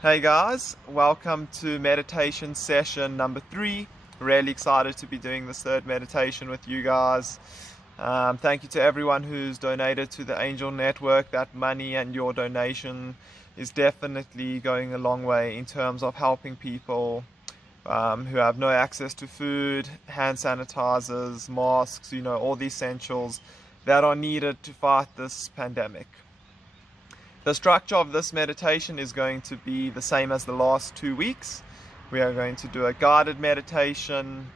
Hey guys, welcome to meditation session number 3. Really excited to be doing this third meditation with you guys. Thank you to everyone who's donated to the Angel Network. That money and your donation is definitely going a long way in terms of helping people who have no access to food, hand sanitizers, masks, all the essentials that are needed to fight this pandemic. The structure of this meditation is going to be the same as the last 2 weeks. We are going to do a guided meditation,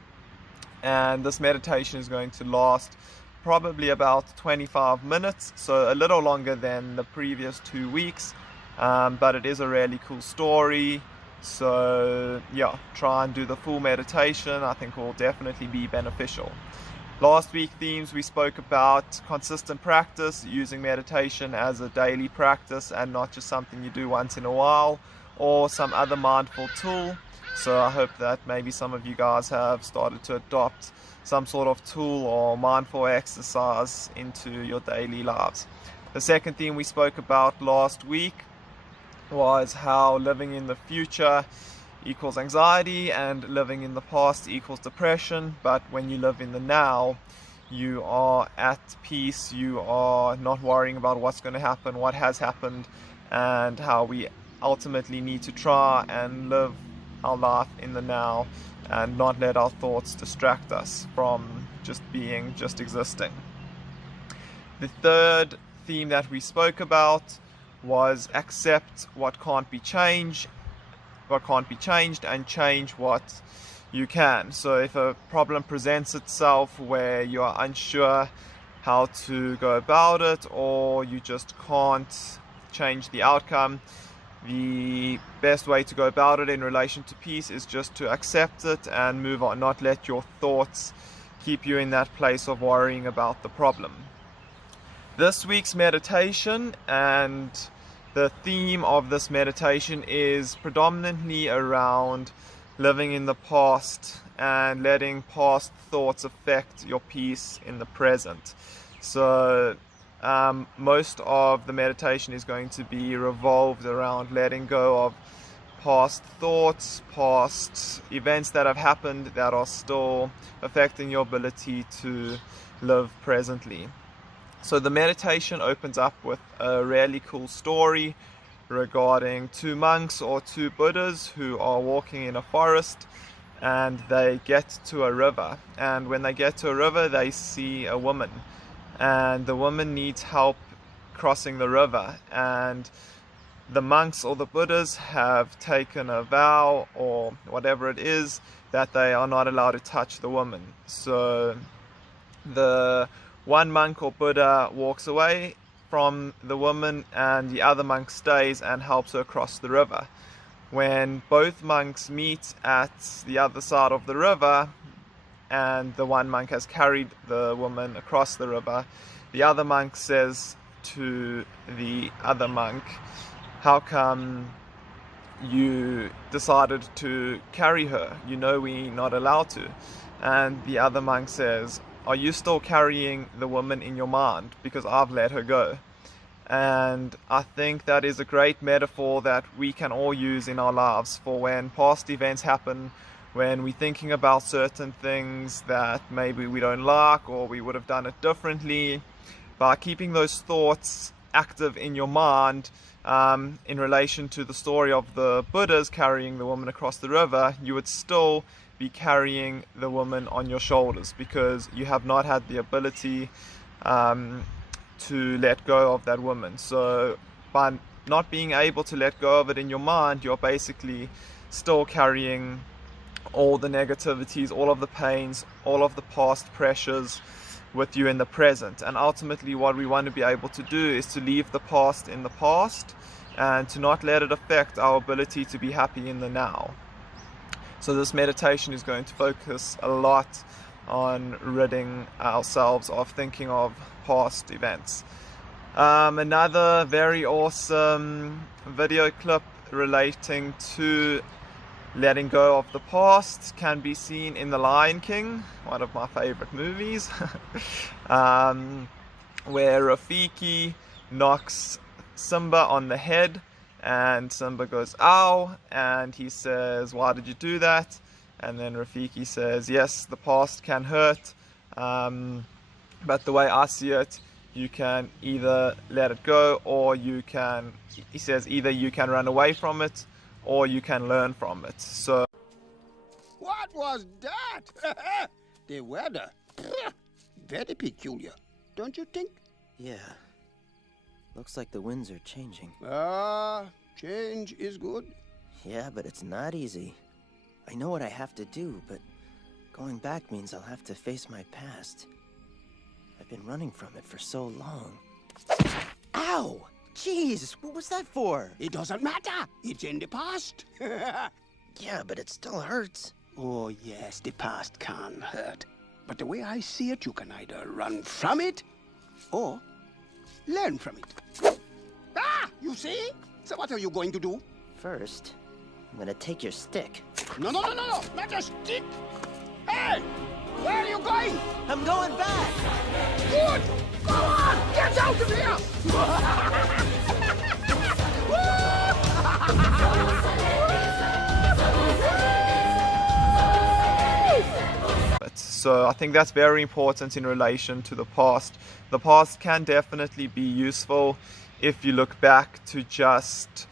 and this meditation is going to last probably about 25 minutes, so a little longer than the previous 2 weeks, but it is a really cool story. So yeah, try and do the full meditation. I think will definitely be beneficial. Last week themes we spoke about consistent practice, using meditation as a daily practice and not just something you do once in a while or some other mindful tool. So I hope that maybe some of you guys have started to adopt some sort of tool or mindful exercise into your daily lives. The second theme we spoke about last week was how living in the future equals anxiety and living in the past equals depression. But when you live in the now, you are at peace, you are not worrying about what's going to happen, what has happened, and how we ultimately need to try and live our life in the now and not let our thoughts distract us from just existing. The third theme that we spoke about was accept what can't be changed and change what you can. So if a problem presents itself where you are unsure how to go about it, or you just can't change the outcome, the best way to go about it in relation to peace is just to accept it and move on, not let your thoughts keep you in that place of worrying about the problem. This week's meditation and the theme of this meditation is predominantly around living in the past and letting past thoughts affect your peace in the present. So most of the meditation is going to be revolved around letting go of past thoughts, past events that have happened that are still affecting your ability to live presently. So the meditation opens up with a really cool story regarding two monks or two Buddhas who are walking in a forest, and they get to a river. And when they get to a river, they see a woman, and the woman needs help crossing the river. And the monks or the Buddhas have taken a vow or whatever it is that they are not allowed to touch the woman. So the one monk or Buddha walks away from the woman, and the other monk stays and helps her cross the river. When both monks meet at the other side of the river, and the one monk has carried the woman across the river, the other monk says to the other monk, "How come you decided to carry her? You know we're not allowed to." And the other monk says, "Are you still carrying the woman in your mind? Because I've let her go." And I think that is a great metaphor that we can all use in our lives for when past events happen, when we're thinking about certain things that maybe we don't like or we would have done it differently. By keeping those thoughts active in your mind, in relation to the story of the Buddhas carrying the woman across the river, you would still be carrying the woman on your shoulders because you have not had the ability to let go of that woman. So by not being able to let go of it in your mind, you're basically still carrying all the negativities, all of the pains, all of the past pressures with you in the present. And ultimately what we want to be able to do is to leave the past in the past and to not let it affect our ability to be happy in the now. So this meditation is going to focus a lot on ridding ourselves of thinking of past events. Another very awesome video clip relating to letting go of the past can be seen in The Lion King, one of my favorite movies, where Rafiki knocks Simba on the head and Simba goes, ow, and he says, why did you do that? And then Rafiki says, yes, the past can hurt, but the way I see it, you can either let it go, or you can, he says, either you can run away from it or you can learn from it. So what was that? The weather, very peculiar, don't you think? Yeah. Looks like the winds are changing. Change is good. Yeah, but it's not easy. I know what I have to do, but going back means I'll have to face my past. I've been running from it for so long. Ow! Jeez, what was that for? It doesn't matter. It's in the past. Yeah, but it still hurts. Oh, yes, the past can hurt. But the way I see it, you can either run from it or learn from it. Ah, you see? So what are you going to do? First, I'm gonna take your stick. No, not a stick. Hey, where are you going? I'm going back! Good! Go on! Get out of here! So I think that's very important in relation to the past. The past can definitely be useful if you look back to just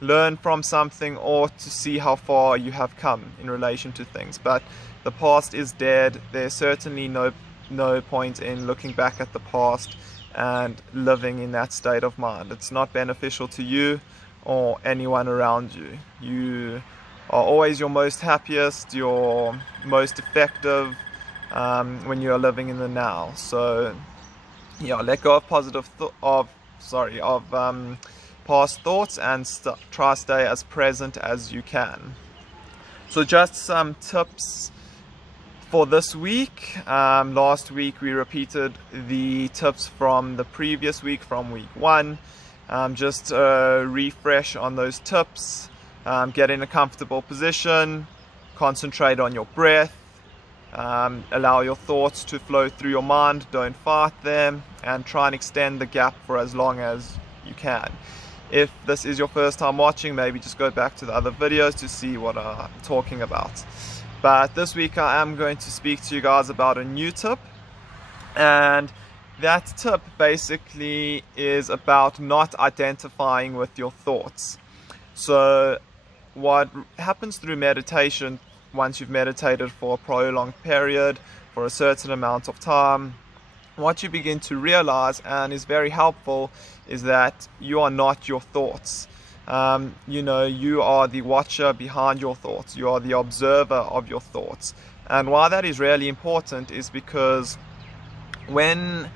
learn from something or to see how far you have come in relation to things. But the past is dead. There's certainly no point in looking back at the past and living in that state of mind. It's not beneficial to you or anyone around you. You are always your most happiest, your most effective when you are living in the now. So yeah, let go of past thoughts and try to stay as present as you can. So just some tips for this week. Last week we repeated the tips from the previous week, from week 1. Just refresh on those tips. Get in a comfortable position, concentrate on your breath, allow your thoughts to flow through your mind, don't fight them, and try and extend the gap for as long as you can. If this is your first time watching, maybe just go back to the other videos to see what I'm talking about. But this week I am going to speak to you guys about a new tip, and that tip basically is about not identifying with your thoughts. So what happens through meditation, once you've meditated for a prolonged period, for a certain amount of time, what you begin to realize, and is very helpful, is that you are not your thoughts. You are the watcher behind your thoughts. You are the observer of your thoughts. And why that is really important is because when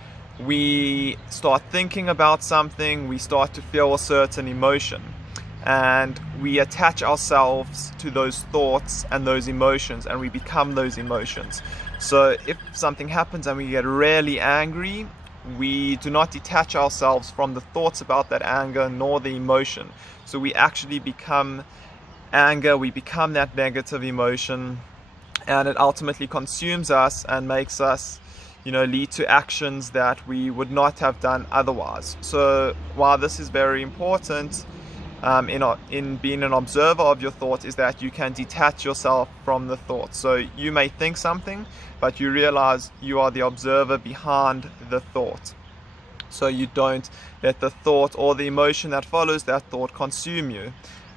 we start thinking about something, we start to feel a certain emotion, and we attach ourselves to those thoughts and those emotions, and we become those emotions. So if something happens and we get really angry, we do not detach ourselves from the thoughts about that anger nor the emotion. So we actually become anger, we become that negative emotion, and it ultimately consumes us and makes us lead to actions that we would not have done otherwise. So while this is very important in being an observer of your thoughts, is that you can detach yourself from the thoughts. So you may think something, but you realize you are the observer behind the thought. So you don't let the thought or the emotion that follows that thought consume you,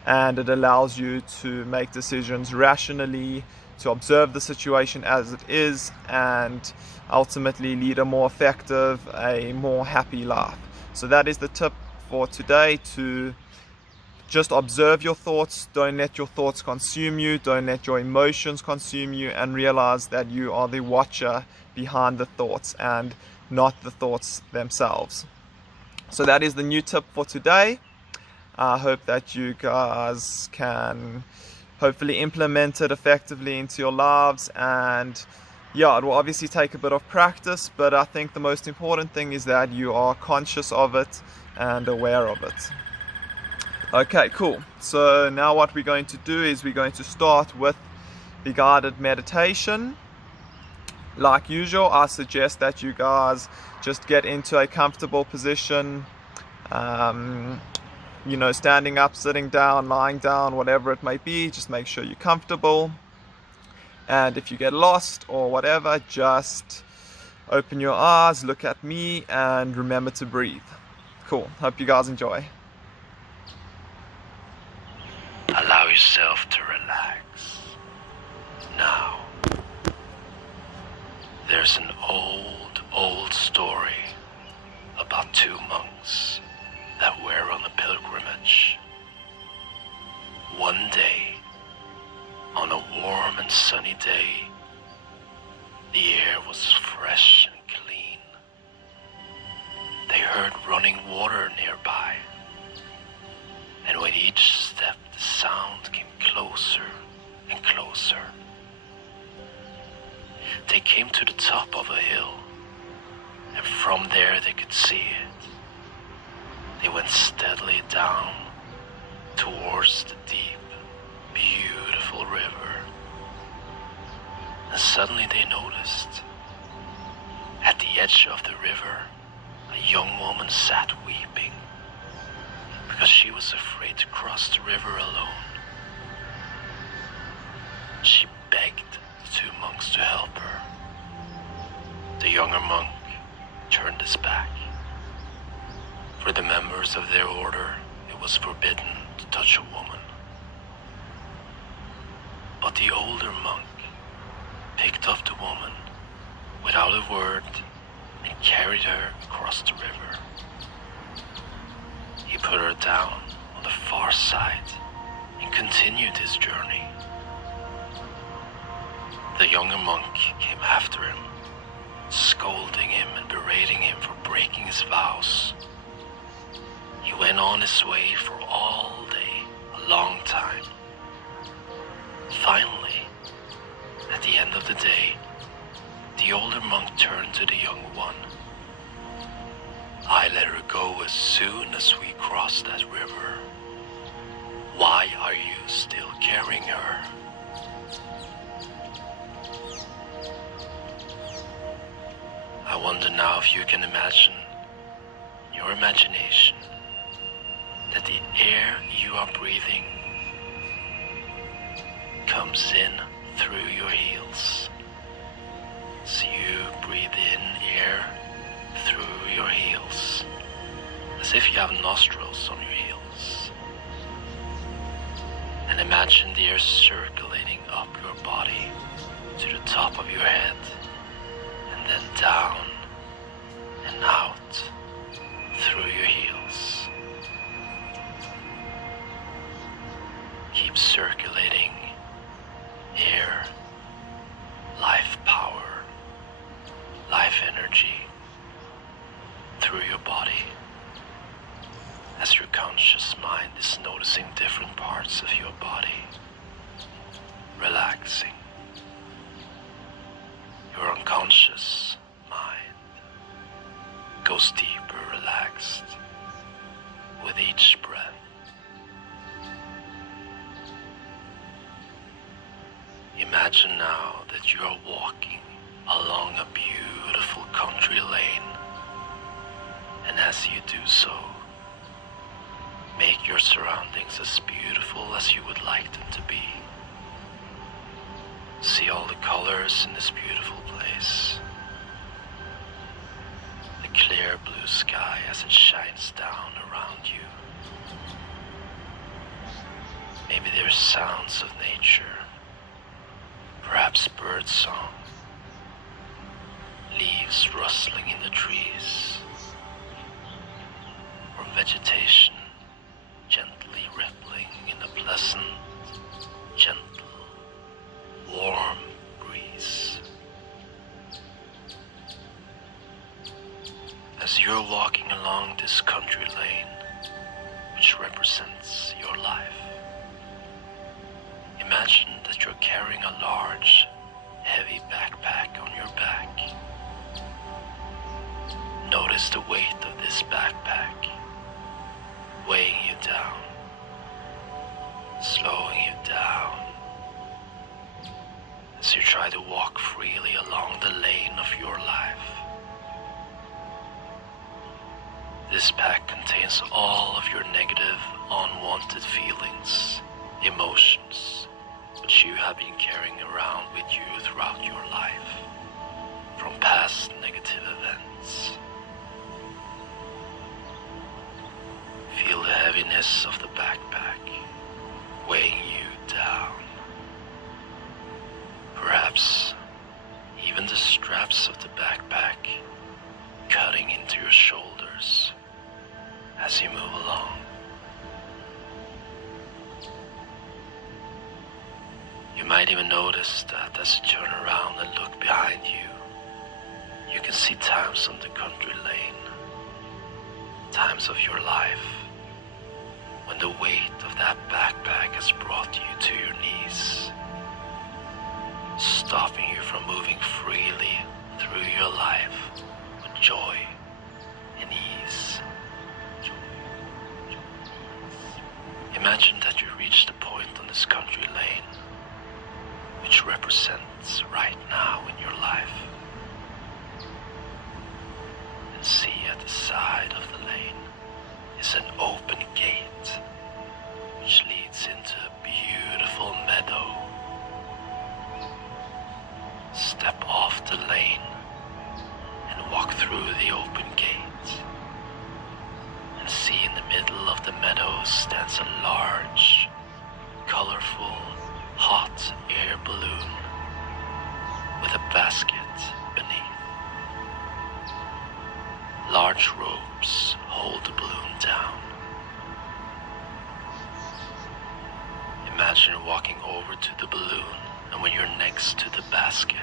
and it allows you to make decisions rationally, to observe the situation as it is, and ultimately lead a more effective, a more happy life. So that is the tip for today, to just observe your thoughts. Don't let your thoughts consume you. Don't let your emotions consume you, and realize that you are the watcher behind the thoughts and not the thoughts themselves. So that is the new tip for today. I hope that you guys can hopefully implement it effectively into your lives, and yeah, it will obviously take a bit of practice, but I think the most important thing is that you are conscious of it and aware of it. Okay, cool. So now what we're going to do is we're going to start with the guided meditation. Like usual, I suggest that you guys just get into a comfortable position. you know, standing up, sitting down, lying down, whatever it may be. Just make sure you're comfortable. And if you get lost or whatever, just open your eyes, look at me, and remember to breathe. Cool. Hope you guys enjoy. Allow yourself to relax. Now, there's an old story about two monks that were on a pilgrimage. One day, on a warm and sunny day, the air was fresh and clean. They heard running water nearby, and with each step the sound came closer and closer. They came to the top of a hill, and from there they could see it. They went steadily down towards the deep, beautiful river. And suddenly they noticed, at the edge of the river, a young woman sat weeping because she was afraid to cross the river alone. She begged the two monks to help her. The younger monk turned his back. For the members of their order, it was forbidden to touch a woman. But the older monk picked up the woman without a word and carried her across the river. He put her down on the far side and continued his journey. The younger monk came after him, scolding him and berating him for breaking his vows. He went on his way for all day, a long time. Finally, at the end of the day, the older monk turned to the younger one. I let her go as soon as we crossed that river. Why are you still carrying her? I wonder now if you can imagine, your imagination, that the air you are breathing comes in through your heels. So you breathe in air through your heels, as if you have nostrils on your heels. And imagine the air circulating up your body to the top of your head, and then down and out through your heels. Keep circulating air, life power, life energy through your body as your conscious mind is noticing different parts of your body, relaxing. Your unconscious mind goes deeper, relaxed with each breath. Imagine now that you are walking along a beautiful country lane, and as you do so, make your surroundings as beautiful as you would like them to be. See all the colors in this beautiful place. The clear blue sky as it shines down around you. Maybe there's sounds of nature, perhaps bird song, leaves rustling in the trees, or vegetation gently rippling in a pleasant, gentle, warm breeze. As you're walking along this country lane, which represents your life, imagine that you're carrying a large, heavy backpack on your back. Notice the weight of this backpack weighing you down, slowing you down as you try to walk freely along the lane of your life. This pack contains all of your negative, unwanted feelings, emotions, which you have been carrying around with you throughout your life, from past negative events. Feel the heaviness of the backpack weighing you down. Perhaps even the straps of the backpack cutting into your shoulders as you move along. You might even notice that as you turn around and look behind you, you can see times on the country lane, times of your life, when the weight of that backpack has brought you to your knees, stopping you from moving freely through your life with joy and ease. Imagine that you reached a point on this country lane which represents right now in your life. And see at the side of the lane is an open gate which leads into a beautiful meadow. Step off the lane and walk through the open gate, and see in the middle of the meadow stands a large, colorful, hot air balloon with a basket beneath. Large ropes hold the balloon down. Imagine walking over to the balloon, and when you're next to the basket,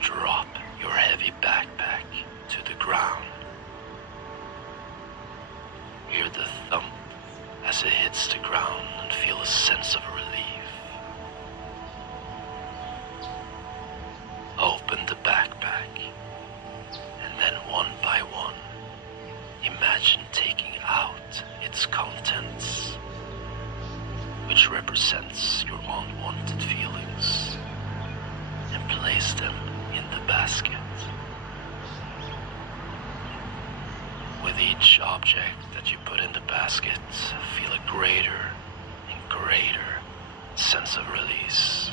drop your heavy backpack to the ground. Hear the thump as it hits the ground and feel a sense of relief. Open the backpack, and then one by one, imagine taking out its contents, which represents your unwanted feelings, and place them in the basket. With each object that you put in the basket, feel a greater and greater sense of release.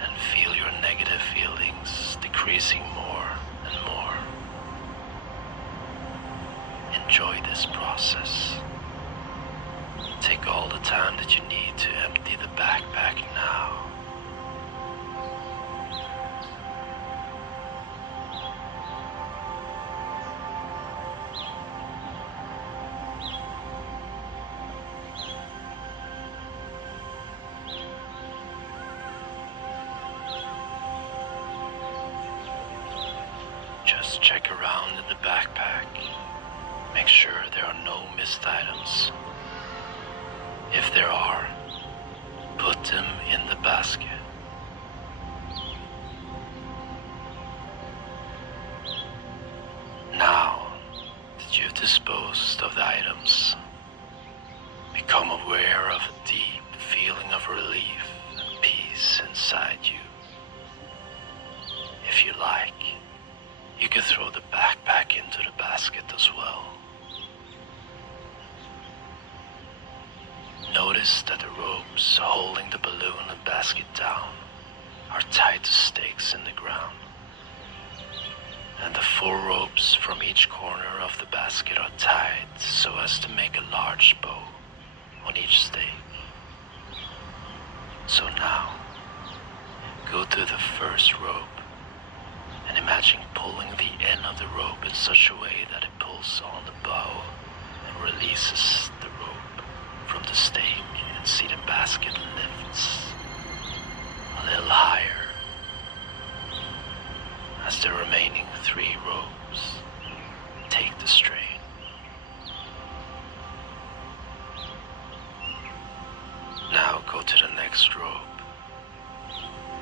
And feel your negative feelings decreasing more and more. Enjoy this process. Take all the time that you need to empty the backpack now. Just check around in the backpack. Make sure there are no missed items. If there are, put them in the basket. Now that you've disposed of the items, become aware of a deep feeling of relief and peace inside you. If you like, you can throw the backpack into the basket as well. Notice that the ropes holding the balloon and basket down are tied to stakes in the ground, and the 4 ropes from each corner of the basket are tied so as to make a large bow on each stake. So now, go to the first rope and imagine pulling the end of the rope in such a way that it pulls on the bow and releases the rope from the stake, and see the basket lifts a little higher as the remaining 3 ropes take the strain. Now go to the next rope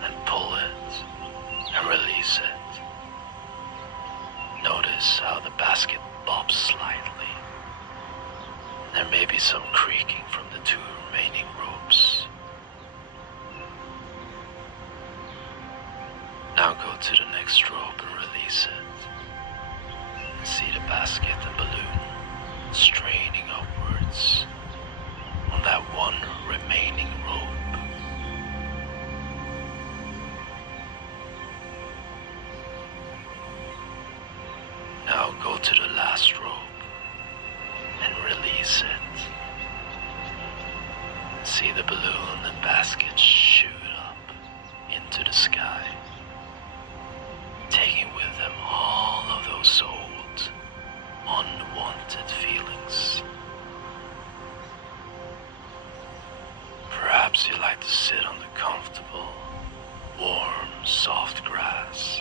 and pull it and release it. Notice how the basket bobs slightly. There may be some creaking from the 2 remaining ropes. Now go to the next rope and release it. See the basket and balloon straining upwards on that one remaining rope. Now go to the last rope and release it. See the balloon and basket shoot up into the sky, taking with them all of those old, unwanted feelings. Perhaps you like to sit on the comfortable, warm, soft grass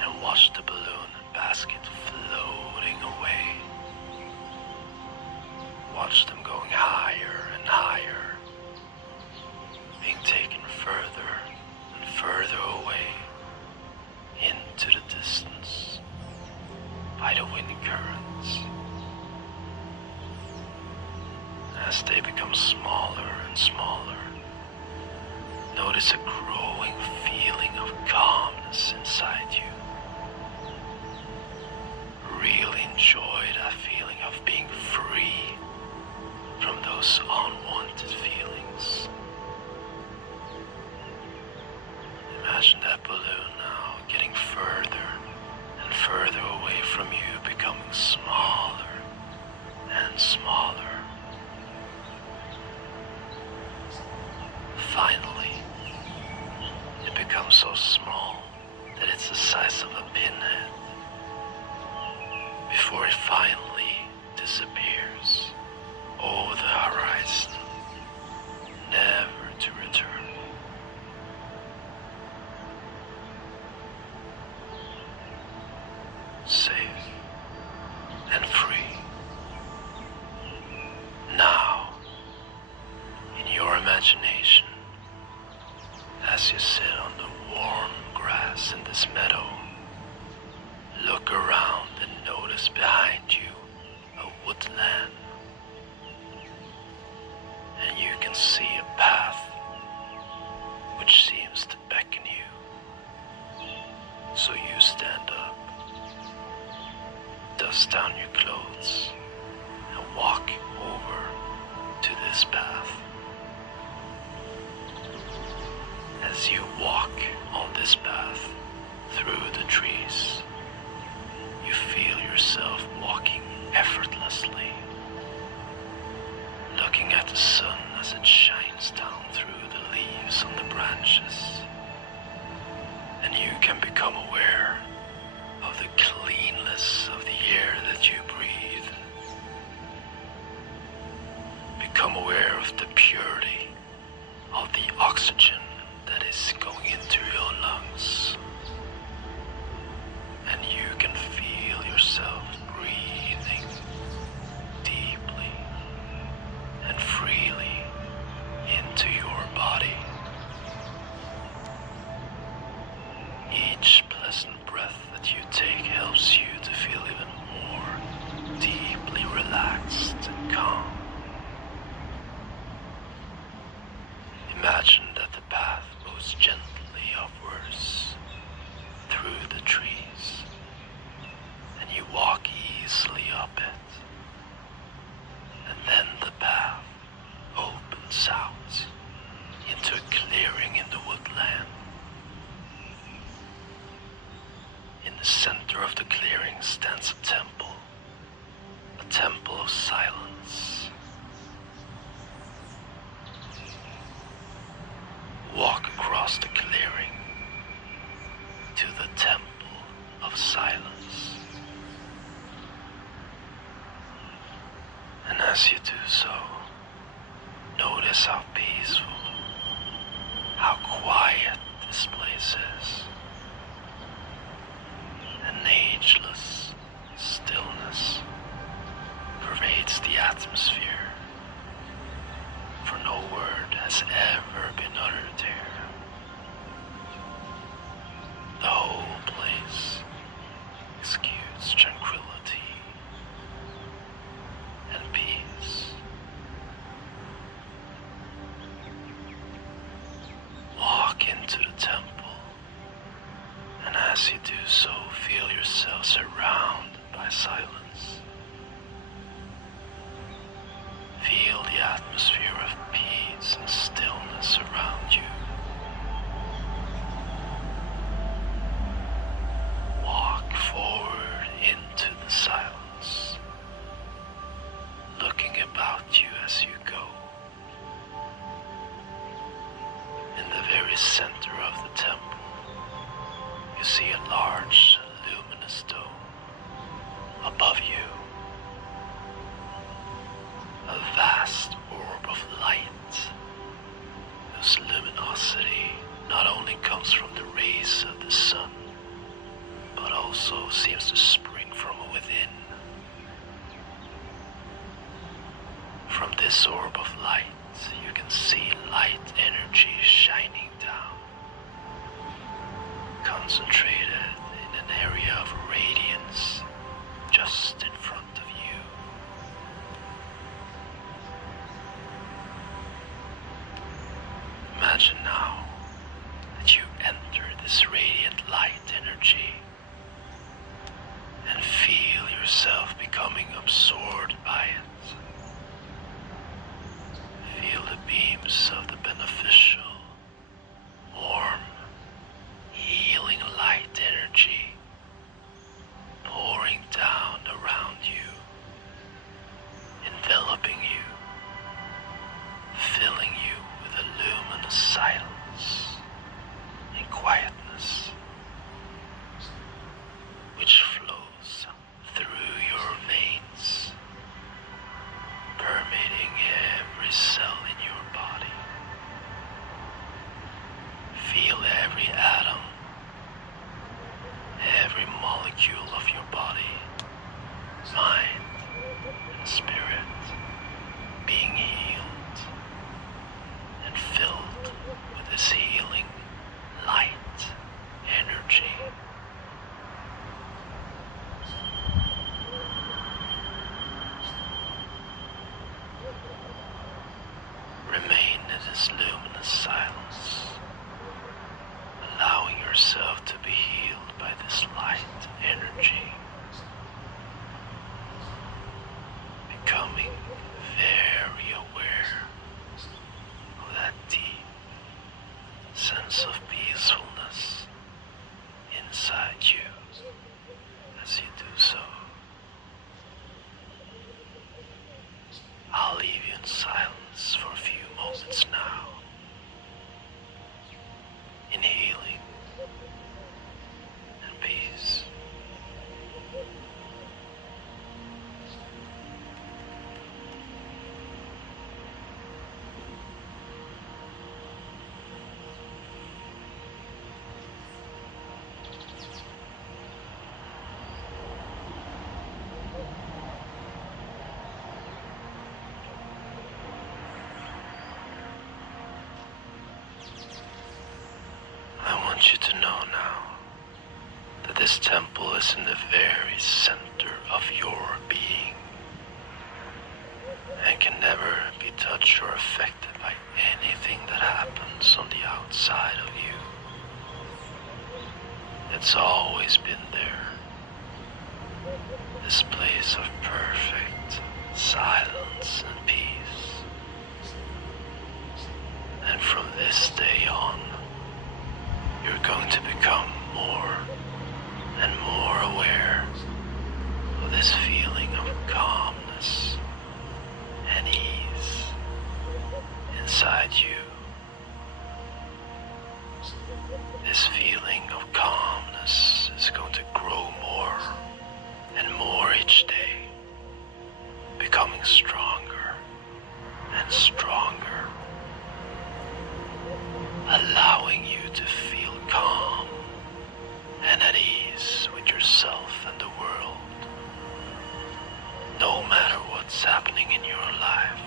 and watch the balloon and basket floating away. Watch them going higher and higher, being taken further and further away into the distance by the wind currents. As they become smaller and smaller, notice a growing feeling of calmness inside you. Really enjoy that feeling of being free from those unwanted feelings. Imagine that balloon now getting further and further away from you, becoming smaller and smaller. Finally, it becomes so small that it's the size of a pinhead, before it finally disappears over the horizon, never to return. Safe and free. Now, in your imagination, as you sit on the warm grass in this meadow, look around and notice behind you a woodland. And you can see a path which seems to beckon you. So you stand up, dust down your clothes, and walk over to this path. As you walk on this path through the trees, you feel yourself walking effortlessly, looking at the sun as it shines down through the leaves on the branches, and you can become aware of the cleanness of the air that you breathe. Become aware of the purity of the oxygen that is going into your lungs, and you can feel yourself breathing deeply and freely into your body. Each pleasant breath that you take helps you to feel even more deeply relaxed and calm. Imagine that the path moves gently upwards through the trees, and you walk easily up it, and then the path opens out into a clearing in the woodland. In the center of the clearing stands a temple of silence. Walk across the clearing to the temple of silence. And as you do so, notice how peaceful, how quiet this place is. An ageless stillness pervades the atmosphere, for no word has ever been uttered here. The whole place exudes tranquility and peace. Walk into the temple, and as you do so, feel yourself surrounded by silence. Feel the atmosphere of peace and stillness around you. Walk forward into the silence, looking about you as you go. In the very center of the temple, you see a large, luminous dome. Above you, a vast orb of light, whose luminosity not only comes from the rays of the sun, but also seems to spring from within. From this orb of light, you can see light energy shining down, concentrated in an area of radiance just in front of you. Imagine now that you enter this radiant light energy and feel yourself becoming absorbed by it. Feel the beams of the beneficial, warm, healing light energy pouring down around you, enveloping you, filling you with a luminous silence and quietness, which flows through your veins, permeating every cell in your body. Feel every atom, every molecule of your body, mind, and spirit being healed and filled with this healing light energy. Remain in this luminous silence, allowing yourself to be healed by this light energy, becoming very aware of that deep sense of peacefulness inside you as you do so. I'll leave you in silence for a few moments now, in healing and peace. I want you to know now that this temple is in the very center of your being and can never be touched or affected by anything that happens on the outside of you. It's always been there, this place of perfect silence and peace. And from this day on, you're going to become more and more aware of this feeling of calmness and ease inside you. This feeling of calmness is going to grow more and more each day, becoming stronger and stronger, allowing you to feel calm and at ease with yourself and the world, no matter what's happening in your life.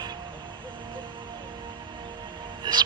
This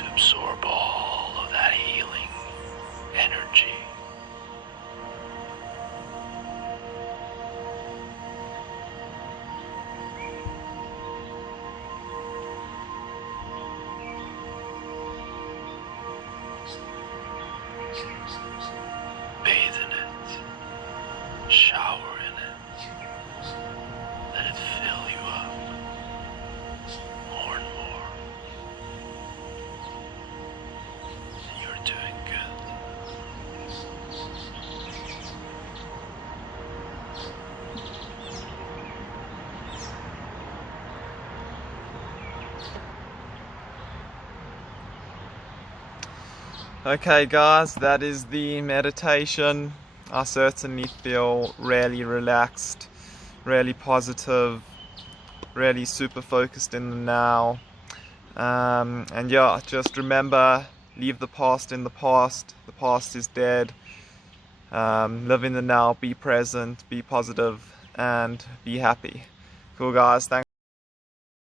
to absorb all of that healing energy. Bathe in it, shower in it, let it fill you up more and more. And you're doing good. Okay guys, that is the meditation. I certainly feel really relaxed, really positive, really super focused in the now. And yeah, just remember, leave the past in the past. The past is dead. Live in the now, be present, be positive, and be happy. Cool guys, thanks.